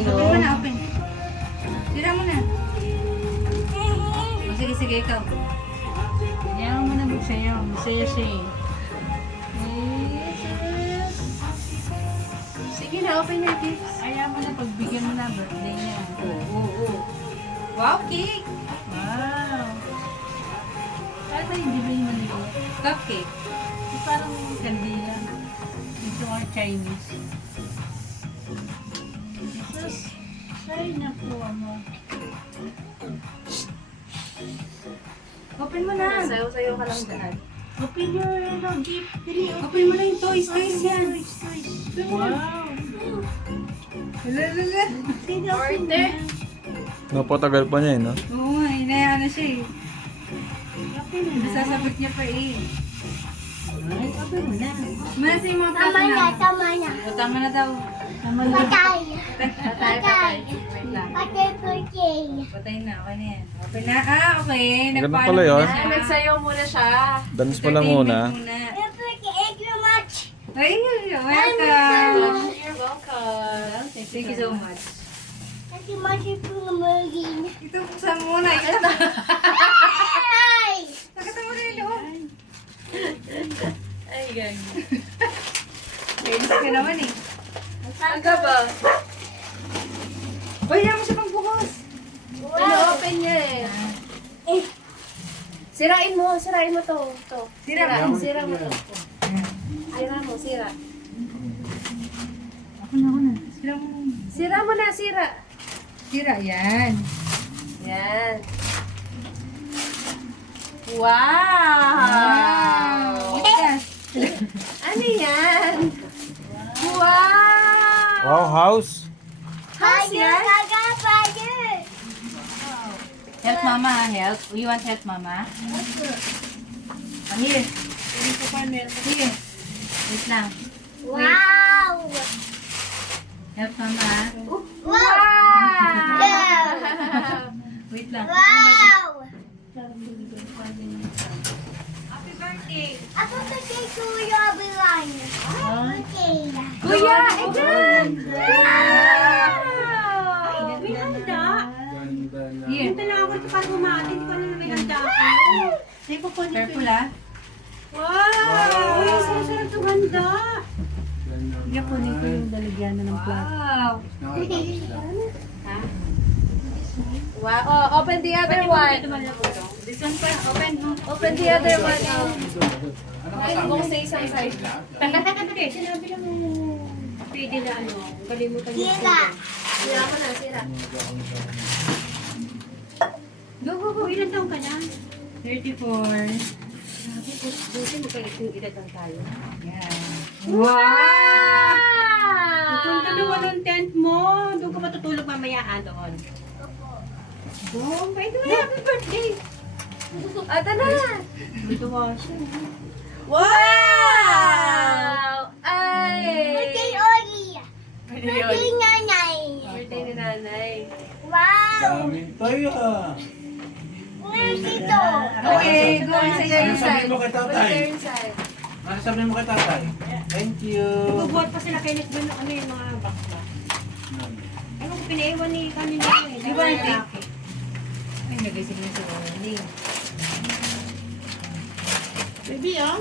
Open mo na, open. Tira mo na. Sige, sige, ikaw. Yan mo na magsayaw. Masaya siya eh. Sige na, open your gifts. Ayaw mo na pagbigyan mo na birthday niya. Oo. Wow, cake! Wow! Kaya ba hindi ba yung maliliit? Cupcake. Yung parang kandila. Ito ang Chinese. Tapos, try na po mo. Open mo na. Sayo-sayo ka lang dyan. Open your gift. Dili, Open mo na yung toys. Toys yan. Wow! Lalala. Order. Napatagal pa niya eh, no? Oo nga, inaya na siya eh. Open mo na. Nasasabot niya pa eh. Ay, open mo na. Manasa yung mga plato Tama na, na. tama na. O, tama na daw. Tama na. Patay. Patay. Wait lang. Patay, patay. Patay na, okay na yan. Open na. Ah, okay. Ganun Nagpaano pala yun. na siya. Nagsayaw muna siya. Dance pa lang muna. Entertainment Thank you much. Ay, you're welcome. You're welcome. Thank you so much. Thank you much for the Ito, buksan mo na. Ay! Nakita mo na yung loob. Ay, gagi. Kainis ka naman eh. Ang gaba. Uy, yan mo siya pagbukas. Ino-open niya eh. Sirain mo to. Sira. Sira mo to. Sira mo, sira. Ako na. Sira mo. Sira mo na, sira. Sira, yan. Yan. Wow! Yes. Ano yan? Wow! Wow, house! House yan? Help mama, help. You want help mama? Here. Here. Wait lang. Wow! Help mama. Wow! Wait lang. Wow! Happy birthday. Ako sa kay Kuya Bilan. Okay. Kuya, ayan! May handa. Here. Ito na ako ito para humati. Hindi ko alam na may handa ako. Hindi ko po Careful ah. Wow! Uy, sarap itong handa. Hindi ko nito yung dalagyan ng plato. Wow. Wow. Oh, open the other one. This one pa. Open. Open the other one. Ay, kung sa isang side. Hindi, sinabi lang pwede na ano. Kalimutan niyo. Sira. Sira mo na, sira. Go, go, go. Ilan taong ka na? 34. Buti mo kayo yung edad lang tayo. Yan. Kung tulungan ng tent mo, doon ka matutulog mamaya doon. Oh, by the way, happy birthday! Ata na! Dito siya. Wow! Ay! Birthday Ori. Birthday Birthday Nanay. Birthday ni nanay. Wow! Daming tayo ah. Where's ito? Okay, go Put inside there Ano sabi inside. mo kay Put tatay? there inside. Ano sabi mo kay tatay? Thank you. Nagbubuhat pa sila kay Nick doon ng ano yung mga bakla. Ano kung pinaiwan ni kanina eh. Di ba yung Ay, nagising na si Wendy. Baby, oh.